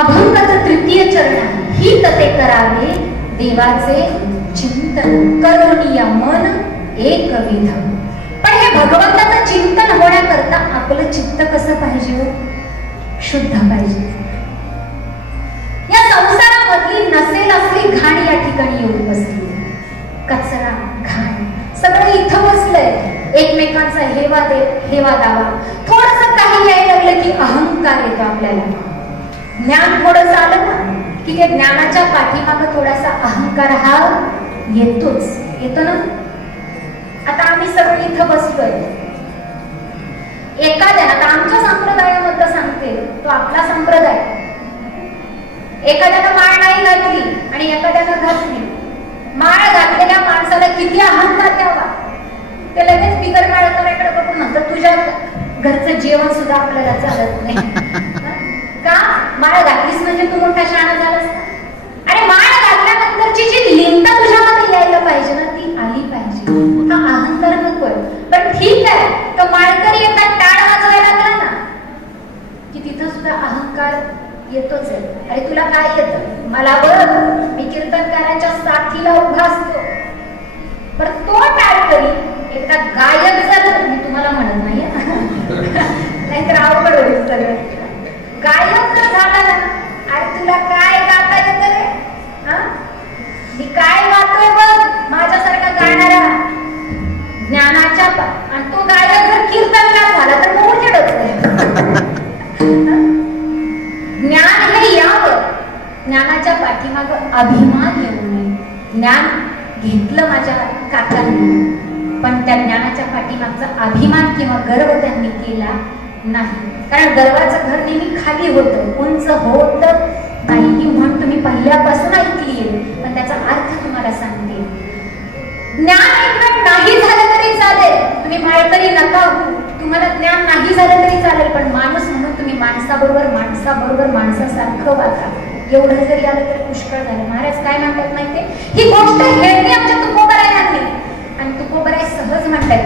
अभंगाचं तृतीय चरण आहे. ही तते करावे देवाचे चिंतन करोनिया मन एकविध. पण हे भगवंताचं चिंतन होण्याकरता आपलं चित्त कसं पाहिजे? शुद्ध पाहिजे. या संसारामधली नसेल असली घाण या ठिकाणी येऊन बसली. कचरा घाण सगळं इथं बसलंय. एकमेकांचा हेवा दावा. थोडस काही यायला लागलं की अहंकार येतो आपल्याला. ज्ञान थोडंसं आलं ना की ते ज्ञानाच्या पाठीमागं थोडासा अहंकार हा येतोच. येतो ना. आता आम्ही सगळे इथं बसलोय. एखाद्यानं, आता आमच्या संप्रदायामध्ये सांगते, तो आपला संप्रदाय, एखाद्यानं माळ नाही घातली आणि एखाद्यानं घातली. माळ घातलेल्या माणसाला किती अहंकार द्यावा. ते लगेच बिगर माळकऱ्याकडे बघून म्हणतात तुझ्या घरचं जेवण सुद्धा आपल्याला चालत नाही. का? माळ घातलीस म्हणजे तू मोठा शहाणा झालास. आणि माळ घातल्यानंतरची जी लिंता तुझ्यामध्ये यायला पाहिजे ना ती आली पाहिजे. हा अहंकार नकोय. पण ठीक आहे, तो माळकरी एका टाळ वाजवायला लागला ना की तिथं सुद्धा अहंकार येतोच आहे. अरे तुला काय येतं? मला बघ, मी कीर्तनकारांच्या साथीला उभा असतो. पण तो टाळकरी एकदा गायक जर, मी तुम्हाला म्हणत नाही नाहीतर अवघड होईल सगळं. गायक जर झाला ना, अरे तुला काय गाता येतं रे? मी काय गातोय बघ, माझ्यासारखा गाणारा ज्ञानाच्या, आणि तो गायक जर कीर्तनकार झाला तर मग उजेडच. ज्ञान हे यावं. ज्ञानाच्या पाठीमाग अभिमान येऊ नये. ज्ञान घेतलं माझ्या काकांनी, पण त्या ज्ञानाच्या पाठीमागचा अभिमान किंवा गर्व त्यांनी केला नाही. कारण गर्वाचं घर नेहमी खाली होतं, उंच होत नाही. ही म्हण तुम्ही पहिल्यापासून ऐकलीये, पण त्याचा अर्थ तुम्हाला सांगते. ज्ञान एक वेळ नाही झालं तरी चालेल. तुम्ही माळकरी नका हो, तुम्हाला ज्ञान नाही झालं तरी चालेल, पण माणूस म्हणून तुम्ही माणसाबरोबर माणसासारखं वागा. एवढं जरी आलं तर पुष्कळ झालं. महाराज काय म्हणतात माहितीये? ही गोष्ट हेळणी आमच्या तुकोबरायांनी, आणि तुकोबराय सहज म्हणतात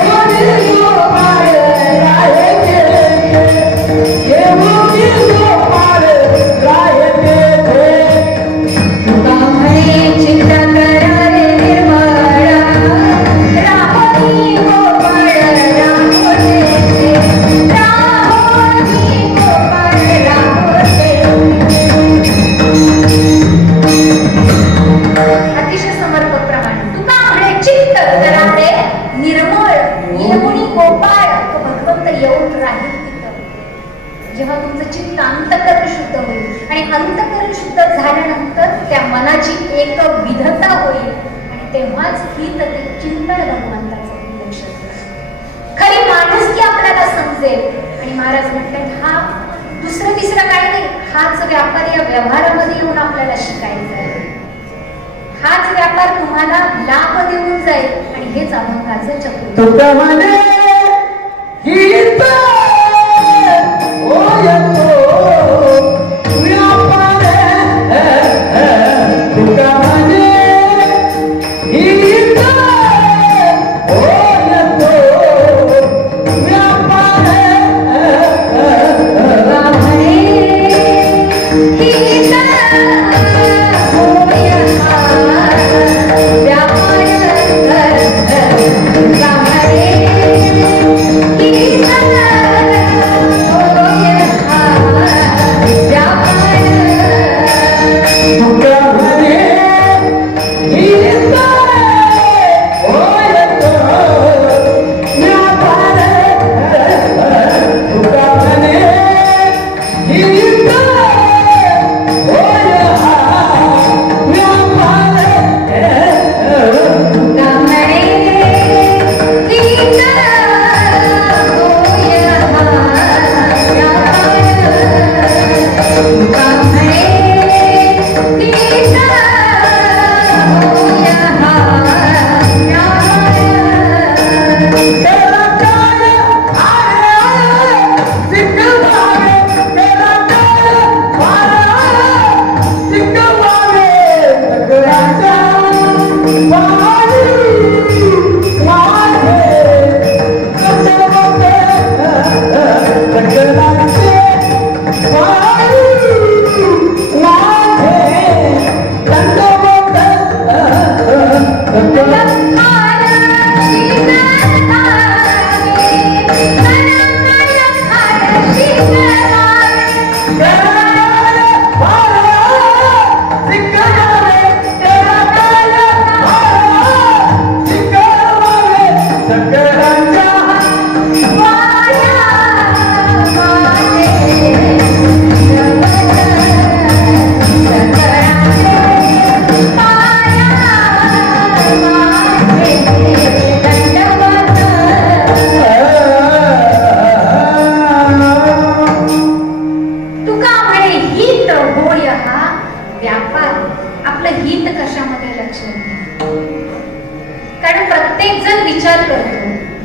नको निर्मळ येऊन राहील तिथं. जेव्हा तुमचं चित्त अंतःकरण शुद्ध होईल आणि अंतःकरण शुद्ध झाल्यानंतर त्या मनाची एक विधता होईल आणि तेव्हाच ही चिंतन भगवंताचं लक्षात येईल. खरी माणुसकी आपल्याला समजेल. आणि महाराज म्हणतात हा दुसरं तिसरं काही नाही, हाच व्यापार या व्यवहारामध्ये येऊन आपल्याला शिकायचा आहे. हाच व्यापार तुम्हाला लाभ देऊन जाईल आणि हेच अभंगाचं चक्र.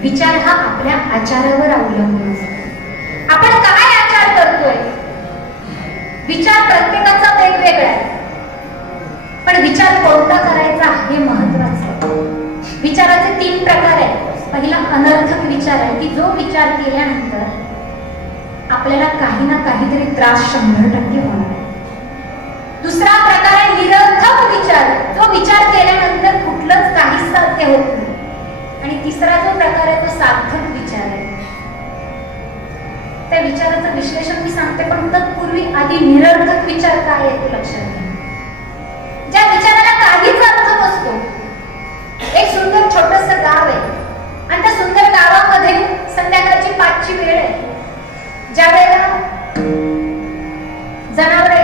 विचार हा आपल्या आचारावर अवलंबून असतो. आपण काय आचार करतोय? विचार प्रत्येकाचा वेगवेगळा आहे, पण विचार कोणता करायचा हे महत्वाचं. विचाराचे 3 प्रकार आहेत. पहिला अनर्थक विचार आहे की जो विचार केल्यानंतर आपल्याला काही ना काहीतरी त्रास 100% होणार. दुसरा प्रकार आहे निरर्थक विचार, जो विचार केल्यानंतर कुठलंच काही साध्य होत नाही. आणि तिसरा जो प्रकार आहे तो सार्थक विचार आहे. त्या विचाराचं विश्लेषण मी सांगते, पण तत्पूर्वी आधी निरर्थक विचार काय आहे ते लक्षात घ्या. ज्या विचाराला काहीच अर्थ नसतो. एक सुंदर छोटंसं गाव आहे आणि त्या सुंदर गावामध्ये संध्याकाळची 5ची वेळ आहे. ज्या वेळेला जनावरे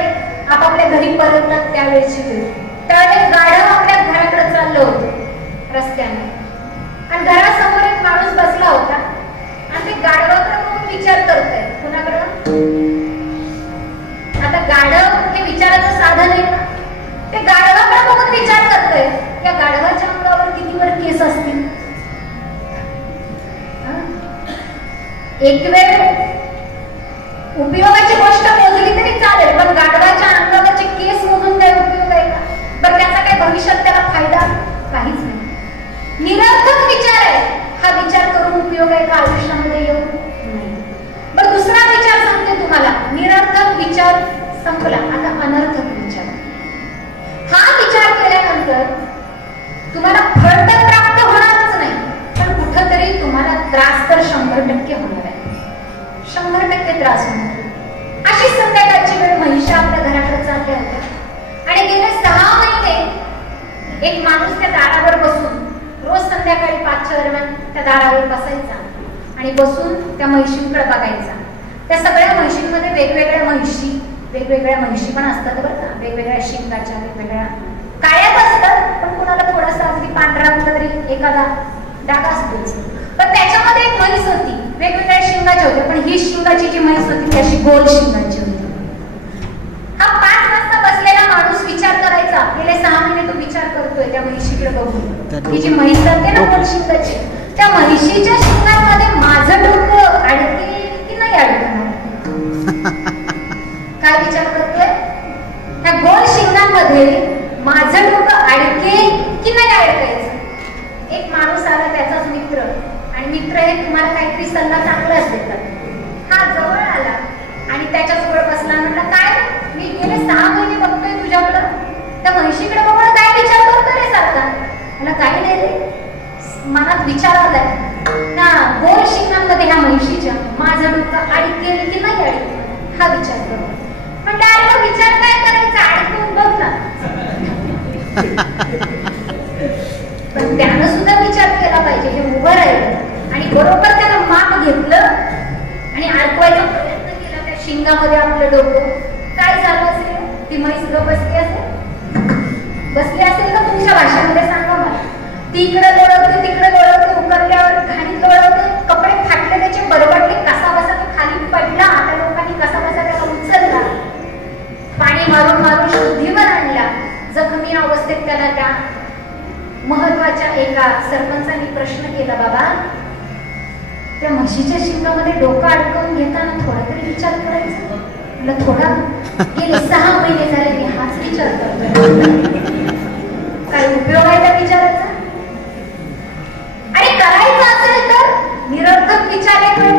आपापल्या घरी परततात त्यावेळेची वेळ. त्यावेळेला गाढव आपल्या घराकडे चाललं होतं रस्त्याने आणि घरासमोर एक माणूस बसला होता आणि ते गाढवाकडे बघून विचार करतोय. कुणाकडे? आता गाढव हे विचाराचं साधन आहे ना. ते गाढवाकडे बघून विचार करतोय या गाढवाच्या अंगावर कितीवर केस असतील. एक वेळ उपयोगाची गोष्ट मोजली तरी चालेल, पण गाढवाच्या अंगावरचे केस मोजून काय उपयोग आहे का? बरं, त्याचा काय भविष्यात त्याला फायदा? काहीच नाही. निरर्थक विचार आहे. हा विचार करून उपयोग आहे का आयुष्यामध्ये? येऊ नाही. बरं, दुसरा विचार सांगते तुम्हाला. निरर्थक विचार संपला, आता अनर्थक विचार. हा विचार केल्यानंतर तुम्हाला फळ तर प्राप्त होणारच नाही, पण कुठंतरी तुम्हाला त्रास तर 100% होणार आहे. 100% त्रास होणार. अशी संध्याकाळची वेळ महिषा आपल्या घराकडे चालल्या होत्या आणि गेले 6 महिने एक माणूस त्या दारावर बसून रोज संध्याकाळी 5च्या दरम्यान त्या दारावर बसायचा आणि बसून त्या म्हैशींकडे बघायचा. त्या सगळ्या म्हैशींमध्ये वेगवेगळ्या म्हैशी पण असतात बरं का, वेगवेगळ्या शिंगाच्या, वेगवेगळ्या काळ्याच असतात, पण कुणाला थोडासा अगदी पांढरा कुठला तरी एखादा डागा असतोच. पण त्याच्यामध्ये एक म्हैस होती, वेगवेगळ्या शिंगाच्या होत्या, पण ही शिंगाची जी म्हैस होती ती अशी गोल शिंगाची होती. हा 5 वाजता बसलेला माणूस विचार करायचा, गेले 6 महिने तो विचार करतोय त्या म्हैशीकडे बघून. ती जी म्हैस असते ना गोल शिंगाची, त्या म्हैशीच्या शिंगांमध्ये माझं डोकं अडकेल की नाही अडकणार. काय विचार करतोय, त्या गोल शिंगांमध्ये माझं डोकं अडकेल की नाही अडकायचं. एक माणूस आला, त्याचाच मित्र, आणि मित्र हे तुम्हाला काहीतरी सल्ला चांगलाच देतात. हा जवळ आला आणि त्याच्याजवळ बसला, म्हटलं काय मी गेले 6 महिने बघतोय तुझ्याकडं, त्या म्हैशीकडे बघून काय विचार करतोय रे सारखा. मला काही नाही रे, मनात विचार आलाय ना, गोल शिंगांमध्ये ह्या म्हैशीच्या माझं डोकं अडकेल की नाही अडकेल हा विचार करतो. म्हटलं अरे विचार काय करायचा, अडकून बघ ना. पण त्यानं सुद्धा विचार केला पाहिजे. हे उभं राहिलं आणि बरोबर त्यानं माप घेतलं आणि अडकवायचा प्रयत्न केला त्या शिंगामध्ये आपलं डोकं. काय झालं असेल, ती म्हैस ग बसली असेल का तुमच्या भाषेमध्ये सांगा मला. ती इकडे लोळवते, उकरल्यावर घाणी लोळवते, कपडे फाटले त्याचे बरबडले, कसा बसा तो खाली पडला, त्या लोकांनी कसा बसा त्याला उचलला, पाणी मारून शुद्धीवर आणला. जखमी अवस्थेत त्याला त्या महत्वाच्या एका सरपंचांनी प्रश्न केला, बाबा त्या म्हशीच्या शिंगामध्ये डोकं अडकवून घेताना थोडा तरी विचार करायचा. म्हटलं थोडा, गेले 6 महिने झाले मी हाच विचार करतोय. काय उपयोग आहे त्या विचाराचा. आणि करायचं असेल तर निरर्थक विचार एक वेळ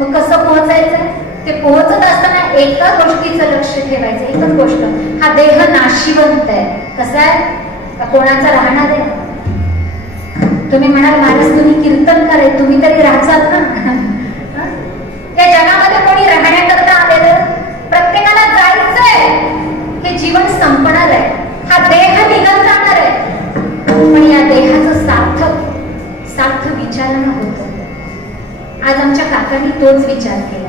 मग कसं पोहोचायचं ते पोहोचत असताना एका गोष्टीचं लक्ष ठेवायचं. एकच गोष्ट, हा देह नाशिवंत आहे. कसा आहे, कोणाचा राहणार आहे. तुम्ही म्हणाल महाराज तुम्ही कीर्तनकार आहे, तुम्ही तरी राहचाल ना. या जगामध्ये कोणी राहण्याकरता आलेलं, प्रत्येकाला जायचंय. हे जीवन संपणार आहे, हा देह निघून जाणार आहे. पण या देहाचं सार्थ विचारानं होतं. आज आमच्या काकांनी तोच विचार केला.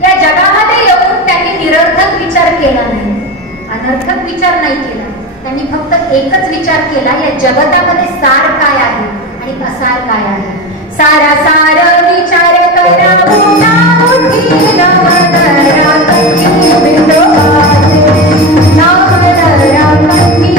या जगामध्ये येऊन त्यांनी निरर्थक विचार केला नाही, अनर्थक विचार नाही केला. त्यांनी फक्त एकच विचार केला, या जगतामध्ये सार काय आहे आणि असार काय आहे. सारा सार विचार करा उठा उठी नवनरा कंठी विंडोबाचे नवनरा कंठी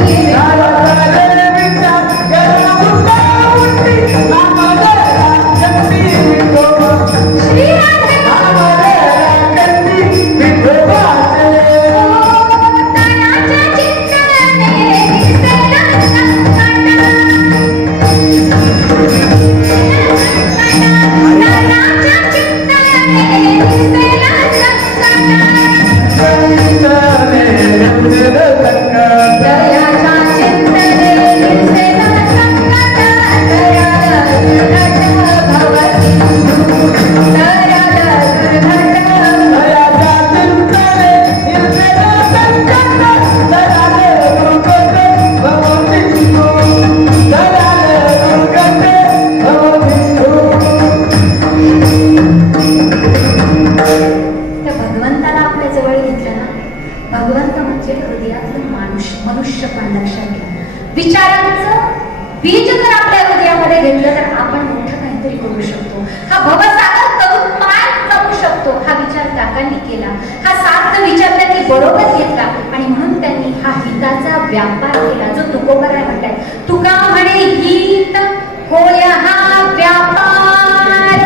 व्यापार केला. जो तुकोबराय म्हणतात, तुका म्हणे हित होय हा व्यापार.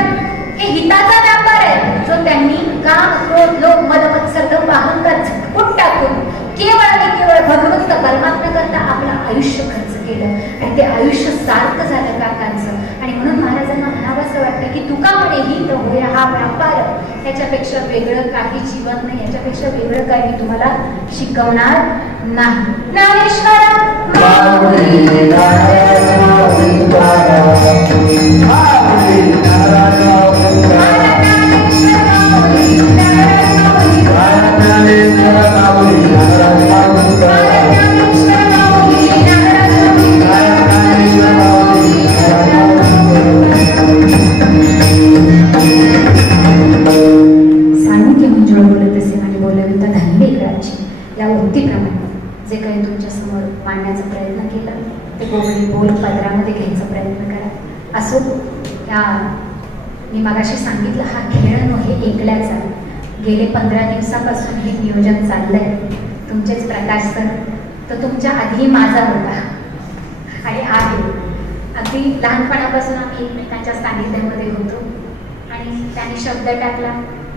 हे हिताचा व्यापार आहे जो त्यांनी काम क्रोध लोभ मद मत्सर अहंकार झटपट टाकून केवळ आणि केवळ भगवंत परमात्मा करता आपलं आयुष्य खर्च केलं आणि ते आयुष्य सार्थ झालं काकांचं. आणि म्हणून महाराजांना म्हणावंसं वाटतं की तुका म्हणे हित होय हा व्यापार. त्याच्यापेक्षा वेगळं काही जीवन नाही, याच्यापेक्षा वेगळं काही मी तुम्हाला शिकवणार नाही. ज्ञानेश्वर माऊली सानिध्य मंजुळा बोलत असे आणि बोलविता धन्य इकडाची या उक्तीप्रमाणे जे काही तुमच्या समोर मांडण्याचा प्रयत्न केला ते गोवळी बोल पदरामध्ये घ्यायचा प्रयत्न करा. असो, या मी मगाशी सांगितलं हा खेळ हे ऐकल्याचा. गेले 15 दिवसापासून हे नियोजन चाललंय. तुमचेच प्रकाश सर तर तुमच्या आधी माझा होता आणि आहे. अगदी लहानपणापासून आम्ही एकमेकांच्या सानिध्यामध्ये होतो आणि त्याने शब्द टाकला,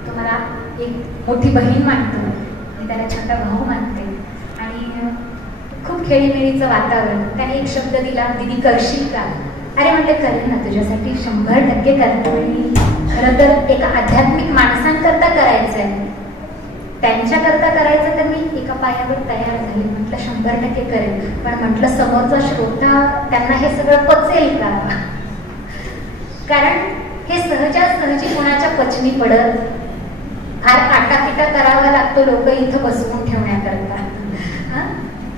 तुम्हाला एक मोठी बहीण मानतो, मी त्याला छोटा भाऊ मानते. आणि खूप खेळीमेळीचं वातावरण. त्याने एक शब्द दिला, दीदी करशील का? अरे म्हटलं करेन ना, तुझ्यासाठी 100% करते. मी खरं तर एका आध्यात्मिक माणसांकरता करायचं आहे, त्यांच्याकरता करायचं तर मी एका पायावर तयार झाले. म्हटलं 100% करेन. पण म्हटलं समोरचा श्रोता त्यांना हे सगळं पचेल का? कारण हे सहजासहजी कोणाच्या पचनी पडत, फार काटापिटा करावा लागतो लोक इथं बसवून ठेवण्याकरता.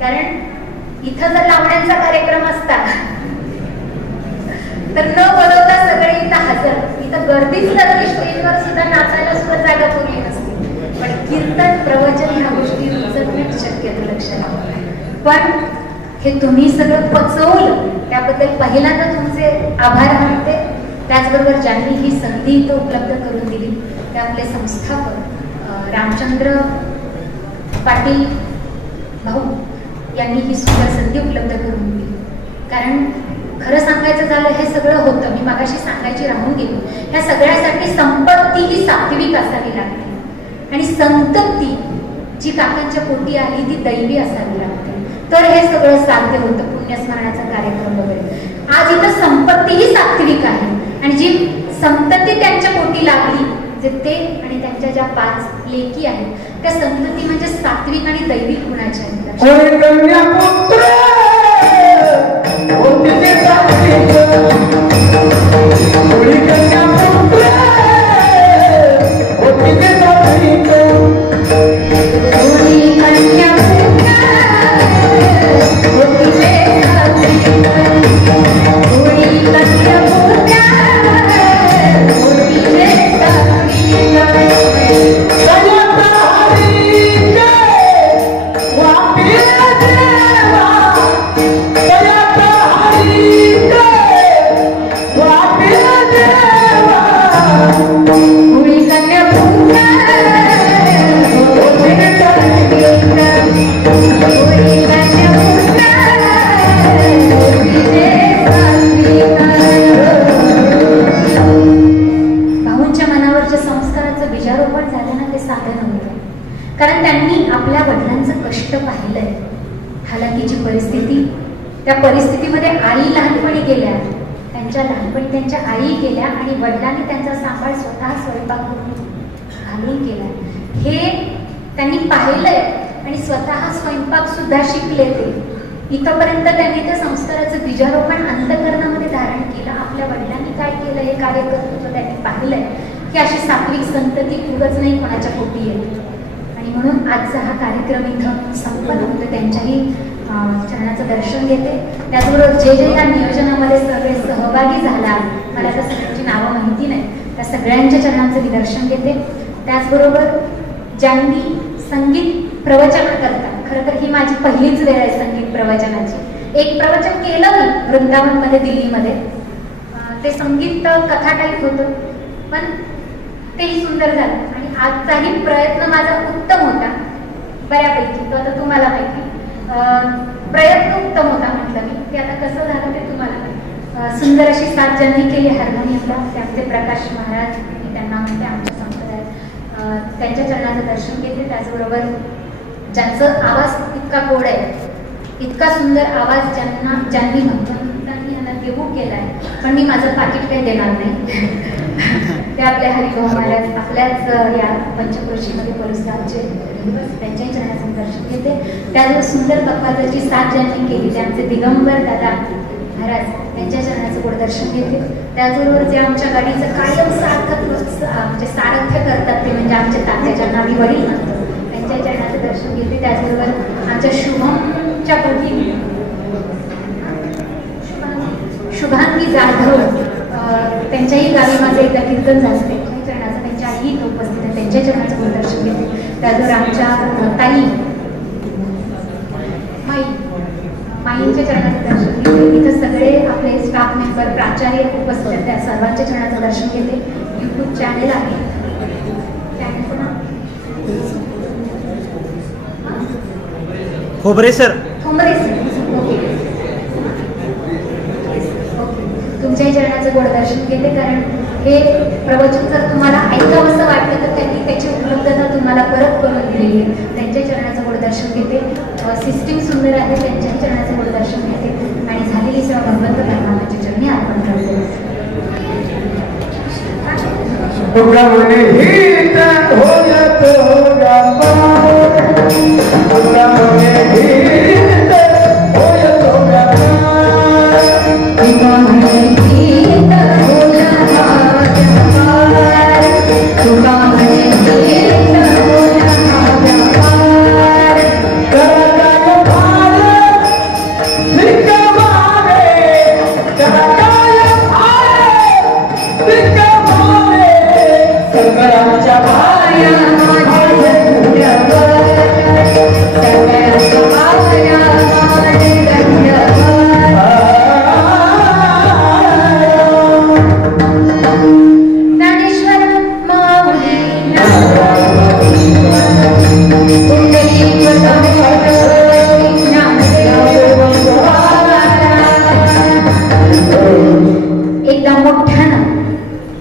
कारण इथं जर लावण्यांचा कार्यक्रम असता तर न बोलवता सगळे इथं हजर. इथं गर्दीच गर्दी, स्टेजवर सुद्धा नाचायला सुद्धा जागा पुरली नसते. पण कीर्तन प्रवचन ह्या गोष्टी रुजवण्यात शक्यतो लक्षात. पण हे तुम्ही सगळं पचवलं त्याबद्दल पहिल्यांदा तुमचे आभार मानते. त्याचबरोबर ज्यांनी ही संधी इथं उपलब्ध करून दिली ते आपले संस्थापक रामचंद्र पाटील भाऊ यांनी ही सुंदर संधी उपलब्ध करून दिली. कारण खरं सांगायचं झालं हे सगळं होतं, मी मगाशी सांगायची राहून गेली. ह्या सगळ्यासाठी संपत्ती ही सात्विक असावी लागते आणि संतप्ती जी काकांच्या पोटी आली ती दैवी असावी लागते. तर हे सगळं साध्य होतं, पुण्यस्मरणाचा कार्यक्रम वगैरे. आज इथं संपत्ती ही सात्विक आहे आणि जी संतती त्यांच्या पोटी लागली जे ते आणि त्यांच्या ज्या 5 लेकी आहेत त्या संतती म्हणजे सात्विक आणि दैविक गुणाच्या आहेत. Wow. कष्ट पाहिलंय, हालाकीची परिस्थिती, त्या परिस्थितीमध्ये आई लहानपणी गेल्या, त्यांच्या लहानपणी त्यांच्या आई गेल्या आणि वडिलांनी त्यांचा सांभाळ स्वतः स्वयंपाक घालून केला. हे त्यांनी पाहिलंय आणि स्वतः स्वयंपाक सुद्धा शिकले. ते इथपर्यंत त्यांनी त्या संस्काराचं बीजारोपण अंतःकरणामध्ये धारण केलं. आपल्या वडिलांनी काय केलं हे कार्य करतो त्यांनी पाहिलंय की अशी सात्विक संतती उगाच नाही कोणाच्या पोटी येते. आणि म्हणून आजचा हा कार्यक्रम इथं संपन्न होतो. त्यांच्याही चरणाचं दर्शन घेते. त्याचबरोबर जे जे या नियोजनामध्ये सगळे सहभागी झाला, मला तर सगळ्यांची नावं माहिती नाही, त्या सगळ्यांच्या चरणांचं मी दर्शन घेते. त्याचबरोबर ज्यांनी संगीत प्रवचन करतात, खरं तर ही माझी पहिलीच वेळ आहे संगीत प्रवचनाची. एक प्रवचन केलं मी वृंदावनमध्ये, दिल्लीमध्ये. ते संगीत कथा टाईप होतं, पण तेही सुंदर झालं. आणि आजचाही प्रयत्न माझा उत्तम होता बऱ्यापैकी. तो आता तुम्हाला माहिती, प्रयत्न उत्तम होता म्हटलं मी. ते आता कसं झालं ते तुम्हाला माहिती. सुंदर अशी साथ ज्यांनी केली हार्मोनियमला, ते आमचे प्रकाश महाराज, मी त्यांना म्हणते आमच्या संप्रदायात, त्यांच्या चरणाचं दर्शन घेते. त्याचबरोबर ज्यांचं आवाज इतका गोड आहे, इतका सुंदर आवाज, ज्यांनी भगवंतांनी यांना देऊ केलाय, पण मी माझं पाकिट काही देणार नाही. ते आपल्या हरिभाऊ महाराज, आपल्याच या पंचक्रोशीमध्ये पुरस्कारचे त्यांच्याही चरणाचं दर्शन घेते. त्याचबरोबर सुंदर कपालाची साथ ज्यांनी केली, ते आमचे दिगंबर दादा महाराज, त्यांच्या चरणाचं गोड दर्शन घेते. त्याचबरोबर जे आमच्या गाडीचं कायम म्हणजे सारथ्य करतात, ते म्हणजे आमचे तात्याच्या नावी वडील म्हणतो, त्यांच्या चरणाचं दर्शन घेते. त्याचबरोबर आमच्या शुभमच्या भगिनी शुभांगी जाधव, त्यांच्याही गावी माझं एकदा कीर्तन झालं, त्यांच्याही चरणाचं, त्यांच्या आई इथं उपस्थित आहे, त्यांच्या चरणाचं गोड दर्शन घेते. त्याचबरोबर आमच्या ताई माईंच्या चरणाचं दर्शन घेते. इथं सगळे आपले स्टाफ मेंबर, प्राचार्य उपस्थित आहेत, त्या सर्वांच्या चरणाचं दर्शन घेते. यूट्यूब चॅनेल आहे, चॅनेलचं नाव खोबरे सर. खोबरे सर, तुमच्याही चरणाचं गोड दर्शन घेते. कारण हे प्रवचन जर तुम्हाला ऐकावंसं वाटलं तर त्यांनी त्याची उपलब्धता तुम्हाला परत करून दिलेली आहे. त्यांच्या चरणाचं गोड दर्शन घेते. सिस्टीम सुंदर आहे, त्यांच्याही चरणाचं गोड दर्शन घेते. आणि झालेली सेवा भगवंत धर्माच्या चरणी अर्पण करते.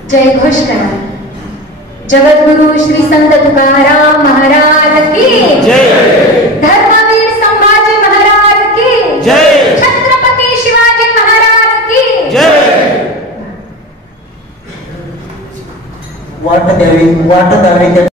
जयघोष करा. जगद्गुरु श्री संत तुकाराम महाराज की जय. धर्मवीर संभाजी महाराज की जय. छत्रपती शिवाजी महाराज की जय. वाट द्यावी